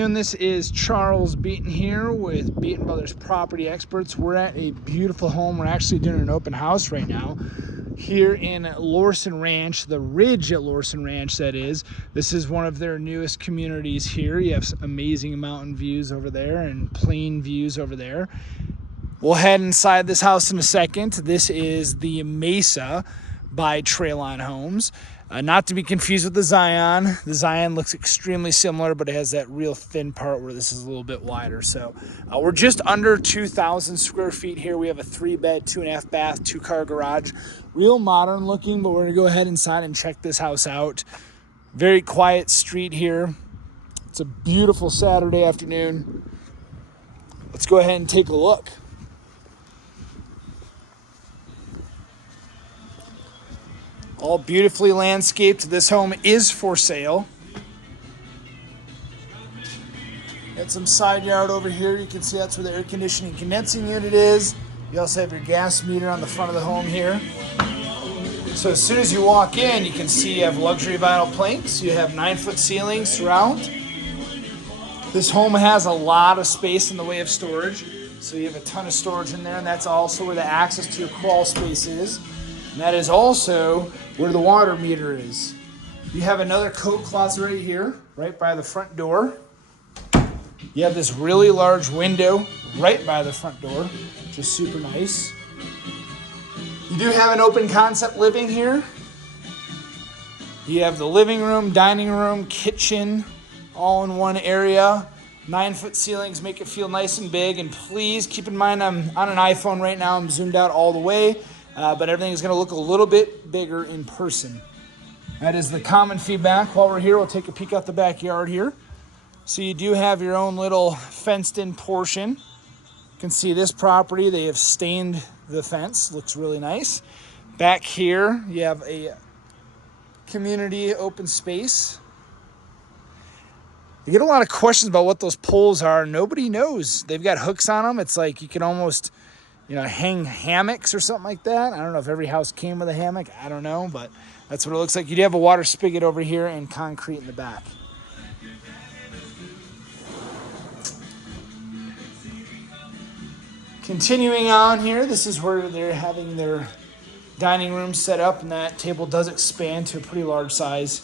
And this is Charles Beaton here with Beaton Brothers Property Experts. We're at a beautiful home. We're actually doing an open house right now here in Lorson Ranch, the ridge at Lorson Ranch, that is. This is one of their newest communities here. You have some amazing mountain views over there and plain views over there. We'll head inside this house in a second. This is the Mesa by Tralon Homes. Not to be confused with the Zion. The Zion looks extremely similar, but it has that real thin part where this is a little bit wider. So we're just under 2,000 square feet here. We have a 3-bed, 2.5 bath, 2-car garage. Real modern looking, but we're gonna go ahead inside and check this house out. Very quiet street here. It's a beautiful Saturday afternoon. Let's go ahead and take a look. All beautifully landscaped. This home is for sale. Got some side yard over here. You can see that's where the air conditioning condensing unit is. You also have your gas meter on the front of the home here. So as soon as you walk in, you can see you have luxury vinyl planks. You have 9-foot ceilings throughout. This home has a lot of space in the way of storage. So you have a ton of storage in there, and that's also where the access to your crawl space is. And that is also where the water meter is. You have another coat closet right here, right by the front door. You have this really large window right by the front door, which is super nice. You do have an open concept living here. You have the living room, dining room, kitchen, all in one area. 9-foot ceilings make it feel nice and big. And please keep in mind, I'm on an iPhone right now. I'm zoomed out all the way. But everything is going to look a little bit bigger in person. That is the common feedback. While we're here, we'll take a peek out the backyard here. So you do have your own little fenced-in portion. You can see this property. They have stained the fence. Looks really nice. Back here, you have a community open space. You get a lot of questions about what those poles are. Nobody knows. They've got hooks on them. It's like you can almost, hang hammocks or something like that. I don't know if every house came with a hammock. I don't know, but that's what it looks like. You do have a water spigot over here and concrete in the back. Continuing on here, this is where they're having their dining room set up, and that table does expand to a pretty large size.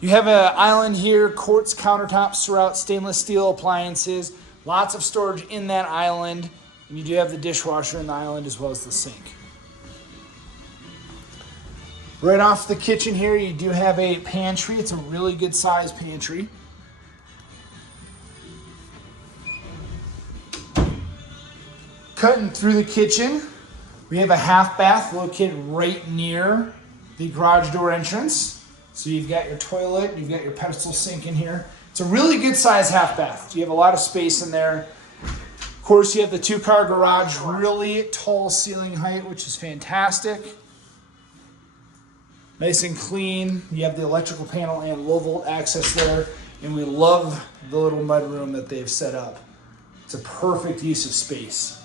You have an island here, quartz countertops throughout, stainless steel appliances, lots of storage in that island. And you do have the dishwasher in the island as well as the sink. Right off the kitchen here, you do have a pantry. It's a really good size pantry. Cutting through the kitchen, we have a half bath located right near the garage door entrance. So you've got your toilet, you've got your pedestal sink in here. It's a really good size half bath. You have a lot of space in there. Of course, you have the 2-car garage, really tall ceiling height, which is fantastic. Nice and clean. You have the electrical panel and low volt access there. And we love the little mud room that they've set up. It's a perfect use of space.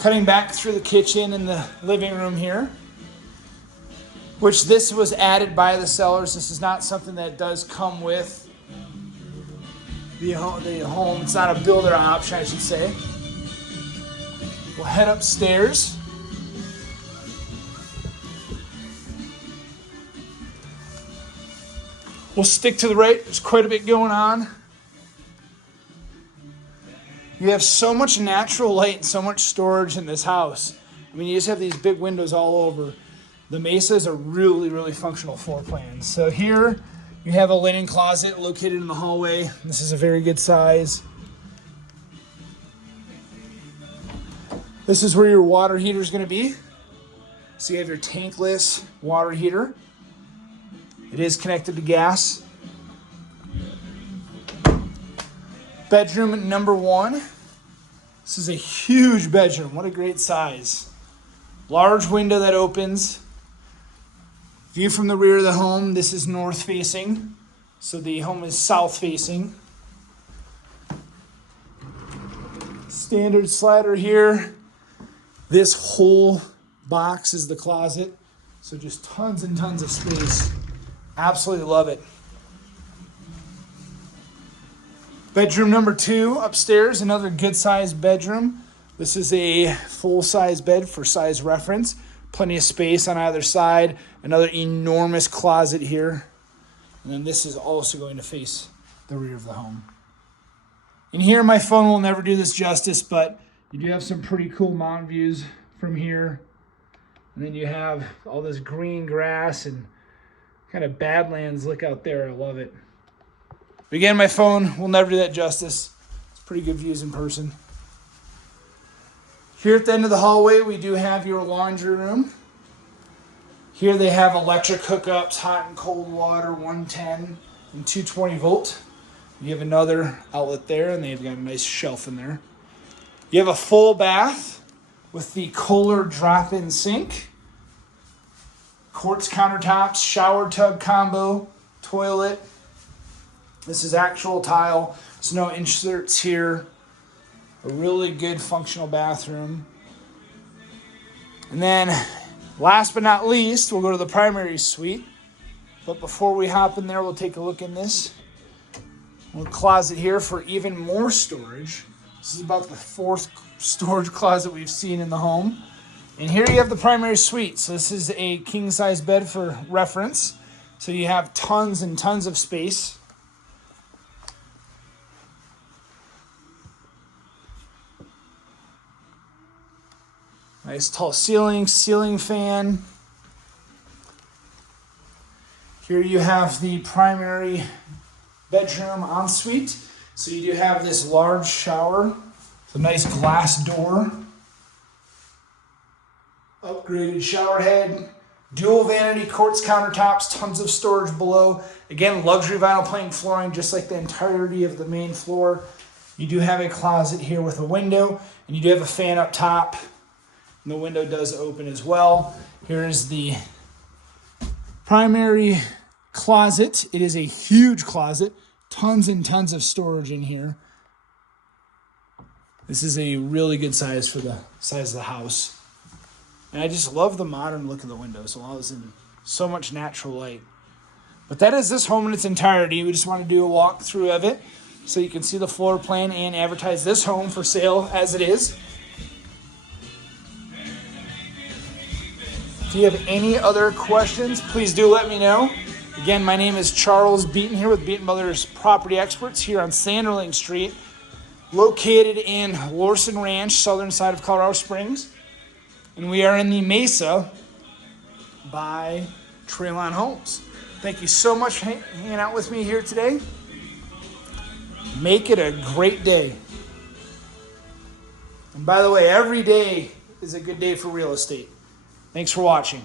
Cutting back through the kitchen and the living room here, which this was added by the sellers. This is not something that does come with the home. It's not a builder option, I should say. We'll head upstairs. We'll stick to the right. There's quite a bit going on. You have so much natural light and so much storage in this house. I mean, you just have these big windows all over. The Mesa is a really, really functional floor plan. So here, you have a linen closet located in the hallway. This is a very good size. This is where your water heater is going to be. So you have your tankless water heater. It is connected to gas. Bedroom number 1. This is a huge bedroom. What a great size. Large window that opens. View from the rear of the home. This is north facing, so the home is south facing. Standard slider here. This whole box is the closet, so just tons and tons of space. Absolutely love it. Bedroom number 2 upstairs, another good sized bedroom. This is a full size bed for size reference. Plenty of space on either side. Another enormous closet here. And then this is also going to face the rear of the home. And here, my phone will never do this justice, but you do have some pretty cool mountain views from here. And then you have all this green grass and kind of Badlands look out there. I love it. But again, my phone will never do that justice. It's pretty good views in person. Here at the end of the hallway, we do have your laundry room. Here they have electric hookups, hot and cold water, 110 and 220 volt. You have another outlet there, and they've got a nice shelf in there. You have a full bath with the Kohler drop-in sink, quartz countertops, shower tub combo, toilet. This is actual tile. There's no inserts here. A really good functional bathroom. And then, last but not least, we'll go to the primary suite. But before we hop in there, we'll take a look in this little closet here for even more storage. This is about the 4th storage closet we've seen in the home. And here you have the primary suite. So this is a king-size bed for reference. So you have tons and tons of space. Nice tall ceiling fan. Here you have the primary bedroom ensuite. So you do have this large shower, a nice glass door, upgraded shower head, dual vanity quartz countertops, tons of storage below. Again, luxury vinyl plank flooring, just like the entirety of the main floor. You do have a closet here with a window, and you do have a fan up top. And the window does open as well. Here is the primary closet. It is a huge closet. Tons and tons of storage in here. This is a really good size for the size of the house. And I just love the modern look of the windows. It allows in so much natural light. But that is this home in its entirety. We just want to do a walkthrough of it so you can see the floor plan and advertise this home for sale as it is. If you have any other questions, please do let me know. Again, my name is Charles Beaton here with Beaton Brothers Property Experts here on Sanderling Street, located in Lorson Ranch, southern side of Colorado Springs. And we are in the Mesa by Tralon Homes. Thank you so much for hanging out with me here today. Make it a great day. And by the way, every day is a good day for real estate. Thanks for watching.